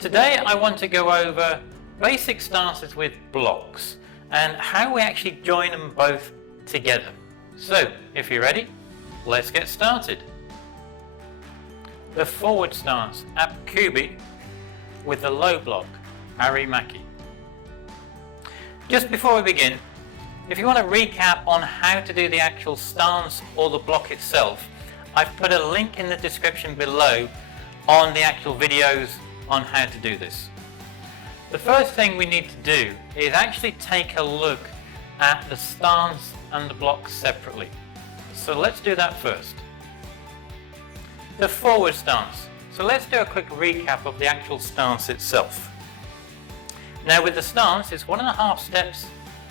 Today I want to go over basic stances with blocks and how we actually join them both together. So if you're ready, let's get started. The forward stance at Kubi with the low block, Arae Makki. Just before we begin, if you want to recap on how to do the actual stance or the block itself, I've put a link in the description below on the actual videos on how to do this. The first thing we need to do is actually take a look at the stance and the block separately. So let's do that first. The forward stance. So let's do a quick recap of the actual stance itself. Now with the stance, it's 1.5 steps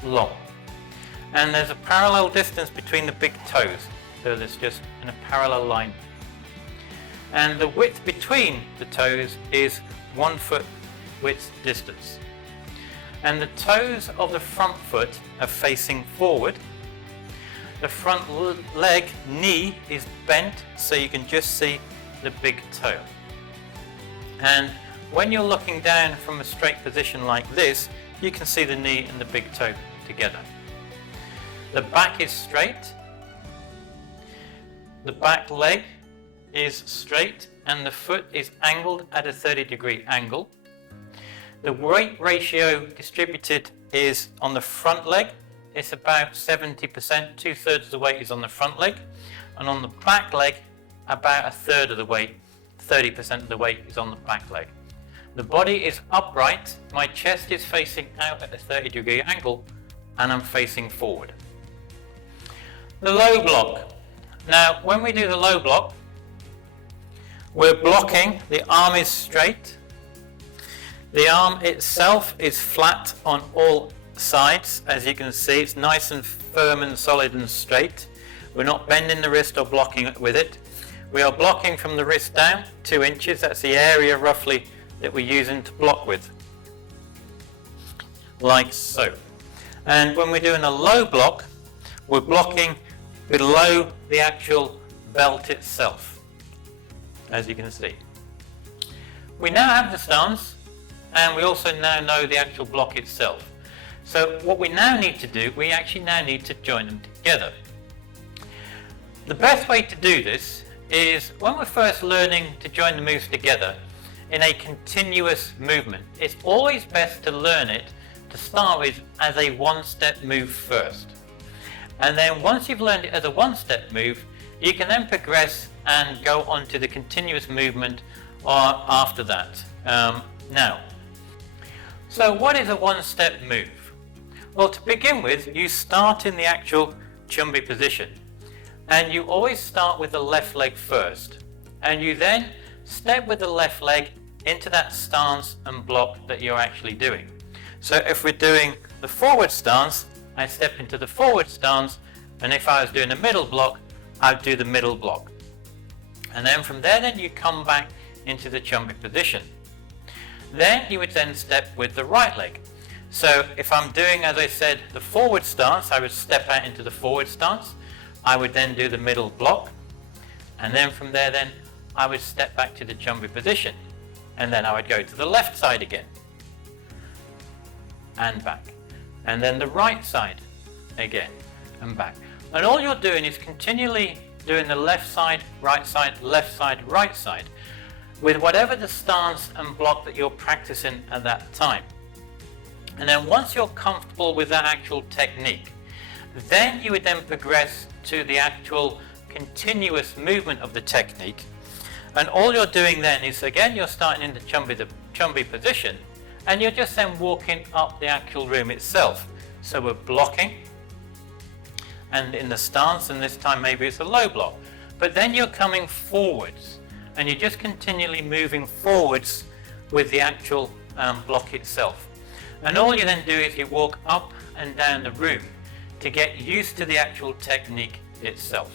long. And there's a parallel distance between the big toes. So there's just in a parallel line. And the width between the toes is 1 foot width distance. And the toes of the front foot are facing forward. The front leg, knee, is bent so you can just see the big toe. And when you're looking down from a straight position like this, you can see the knee and the big toe together. The back is straight. The back leg is straight and the foot is angled at a 30-degree angle. The weight ratio distributed is on the front leg. It's about 70%, 2/3 of the weight is on the front leg, and on the back leg about 1/3 of the weight, 30% of the weight is on the back leg. The body is upright, my chest is facing out at a 30-degree angle and I'm facing forward. The low block. Now when we do the low block, we're blocking, the arm is straight, the arm itself is flat on all sides. As you can see, it's nice and firm and solid and straight. We're not bending the wrist or blocking it with it. We are blocking from the wrist down 2 inches, that's the area roughly that we're using to block with. Like so. And when we're doing a low block, we're blocking below the actual belt itself, as you can see. We now have the stance and we also now know the actual block itself. So what we now need to do, we actually now need to join them together. The best way to do this is when we're first learning to join the moves together in a continuous movement. It's always best to learn it to start with as a one-step move first. And then once you've learned it as a one-step move, you can then progress and go on to the continuous movement after that. So what is a one-step move? Well, to begin with, you start in the actual chumbi position. And you always start with the left leg first. And you then step with the left leg into that stance and block that you're actually doing. So if we're doing the forward stance, I step into the forward stance, and if I was doing a middle block, I'd do the middle block. And then from there, then you come back into the chumbi position. Then you would then step with the right leg. So if I'm doing, as I said, the forward stance, I would step out into the forward stance. I would then do the middle block. And then from there, then I would step back to the chumbi position. And then I would go to the left side again. And back. And then the right side again and back. And all you're doing is continually doing the left side, right side, right side, with whatever the stance and block that you're practicing at that time. And then once you're comfortable with that actual technique, then you would then progress to the actual continuous movement of the technique. And all you're doing then is, again, you're starting in the chumbi position, and you're just then walking up the actual room itself. So we're blocking, and in the stance, and this time maybe it's a low block. But then you're coming forwards, and you're just continually moving forwards with the actual block itself. And all you then do is you walk up and down the room to get used to the actual technique itself.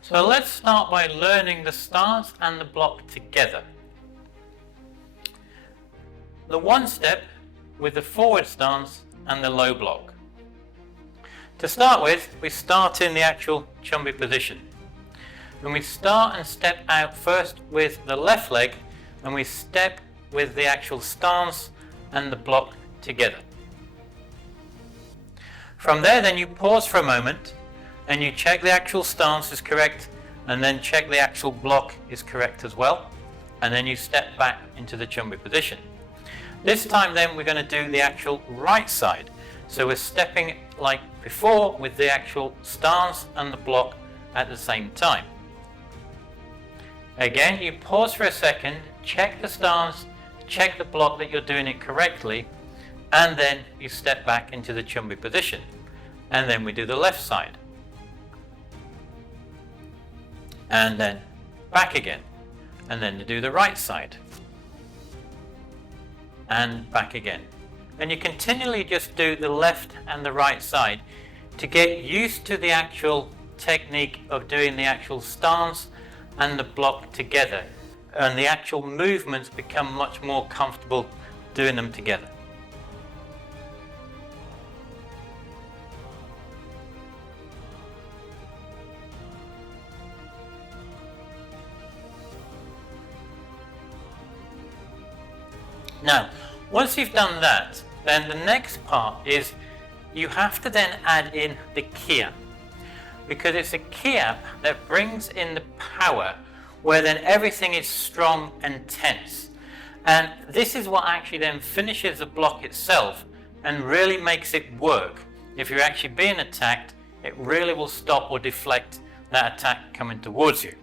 So let's start by learning the stance and the block together. The one step with the forward stance and the low block. To start with, we start in the actual chumbi position. When we start and step out first with the left leg, and we step with the actual stance and the block together. From there then you pause for a moment and you check the actual stance is correct, and then check the actual block is correct as well, and then you step back into the chumbi position. This time then we're going to do the actual right side. So we're stepping like before with the actual stance and the block at the same time. Again, you pause for a second, check the stance, check the block that you're doing it correctly, and then you step back into the chumbi position. And then we do the left side. And then back again. And then you do the right side. And back again. And you continually just do the left and the right side to get used to the actual technique of doing the actual stance and the block together, and the actual movements become much more comfortable doing them together. Now, once you've done that, then the next part is you have to then add in the Ki Hap, because it's a Ki Hap that brings in the power where then everything is strong and tense. And this is what actually then finishes the block itself and really makes it work. If you're actually being attacked, it really will stop or deflect that attack coming towards you.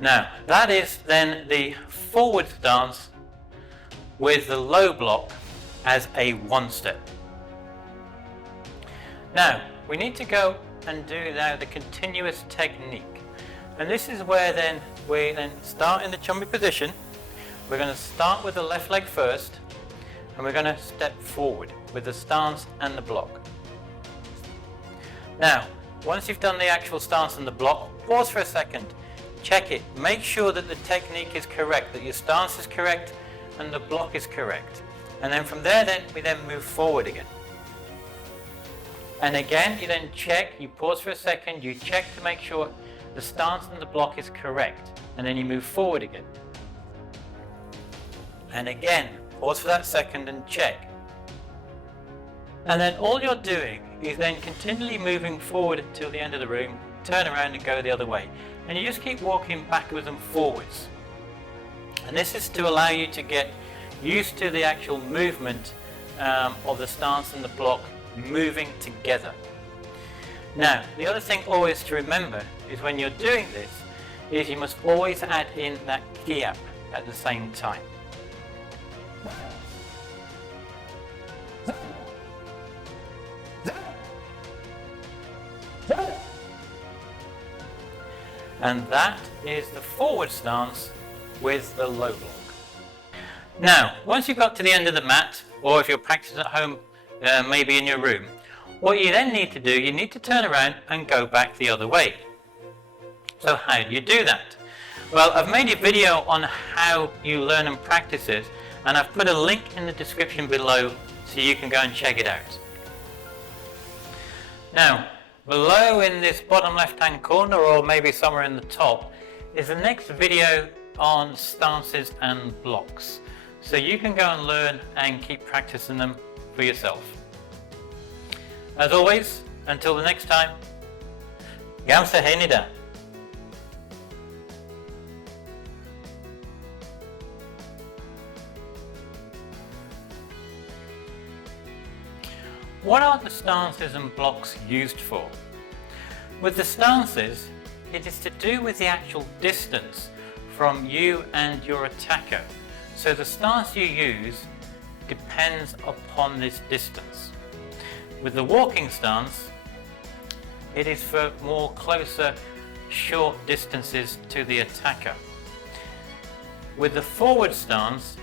Now, that is then the forward stance with the low block as a one step. Now, we need to go and do now the continuous technique. And this is where then we then start in the chumbi position. We're going to start with the left leg first, and we're going to step forward with the stance and the block. Now, once you've done the actual stance and the block, pause for a second, check it, make sure that the technique is correct, that your stance is correct and the block is correct. And then from there then, we then move forward again. And again, you then check, you pause for a second, you check to make sure the stance and the block is correct, and then you move forward again. And again, pause for that second and check. And then all you're doing is then continually moving forward until the end of the room, turn around and go the other way. And you just keep walking backwards and forwards. And this is to allow you to get used to the actual movement of the stance and the block moving together. Now, the other thing always to remember is when you're doing this, is you must always add in that Ki Hap at the same time. And that is the forward stance with the low block. Now, once you've got to the end of the mat, or if you're practicing at home, maybe in your room, what you then need to do, you need to turn around and go back the other way. So how do you do that? Well, I've made a video on how you learn and practice it, and I've put a link in the description below so you can go and check it out. Now, below in this bottom left hand corner, or maybe somewhere in the top, is the next video on stances and blocks. So you can go and learn and keep practicing them for yourself. As always, until the next time, Gam Sa Hae Ni. What are the stances and blocks used for? With the stances, it is to do with the actual distance from you and your attacker. So the stance you use depends upon this distance. With the walking stance, it is for more closer, short distances to the attacker. With the forward stance,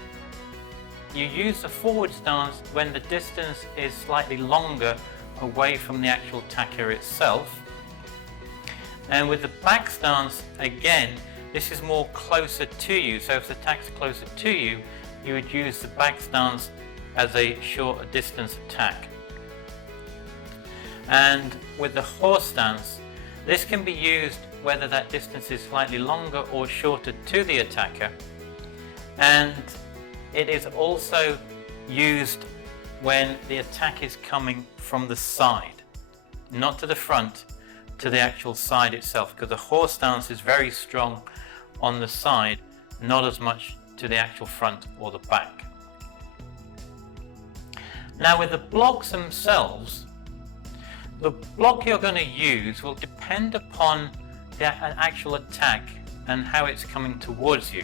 you use the forward stance when the distance is slightly longer away from the actual attacker itself. And with the back stance, again, this is more closer to you, so if the attack's closer to you, you would use the back stance as a shorter distance attack. And with the horse stance, this can be used whether that distance is slightly longer or shorter to the attacker, and it is also used when the attack is coming from the side, not to the front, to the actual side itself, because the horse stance is very strong on the side, not as much to the actual front or the back. Now with the blocks themselves, the block you're going to use will depend upon the actual attack and how it's coming towards you.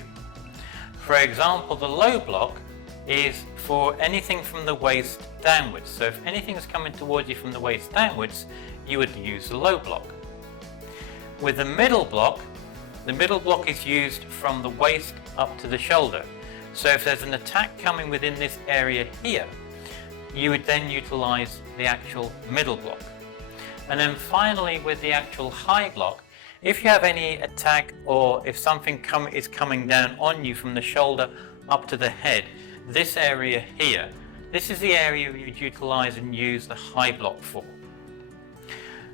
For example, the low block is for anything from the waist downwards. So if anything is coming towards you from the waist downwards, you would use the low block. With the middle block is used from the waist up to the shoulder. So if there's an attack coming within this area here, you would then utilize the actual middle block. And then finally, with the actual high block, if you have any attack or if something is coming down on you from the shoulder up to the head, this area here, this is the area you'd utilize and use the high block for.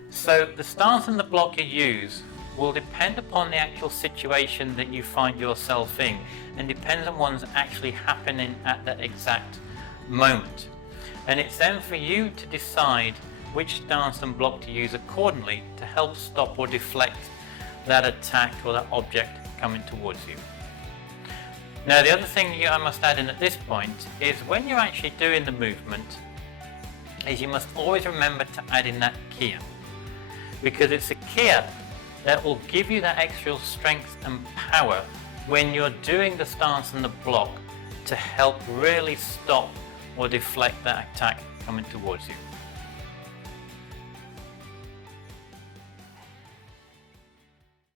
So the stance and the block you use will depend upon the actual situation that you find yourself in, and depends on what's actually happening at that exact moment. And it's then for you to decide which stance and block to use accordingly to help stop or deflect that attack or that object coming towards you. Now the other thing I must add in at this point is when you're actually doing the movement, is you must always remember to add in that Ki Hap, because it's a Ki Hap that will give you that extra strength and power when you're doing the stance and the block to help really stop or deflect that attack coming towards you.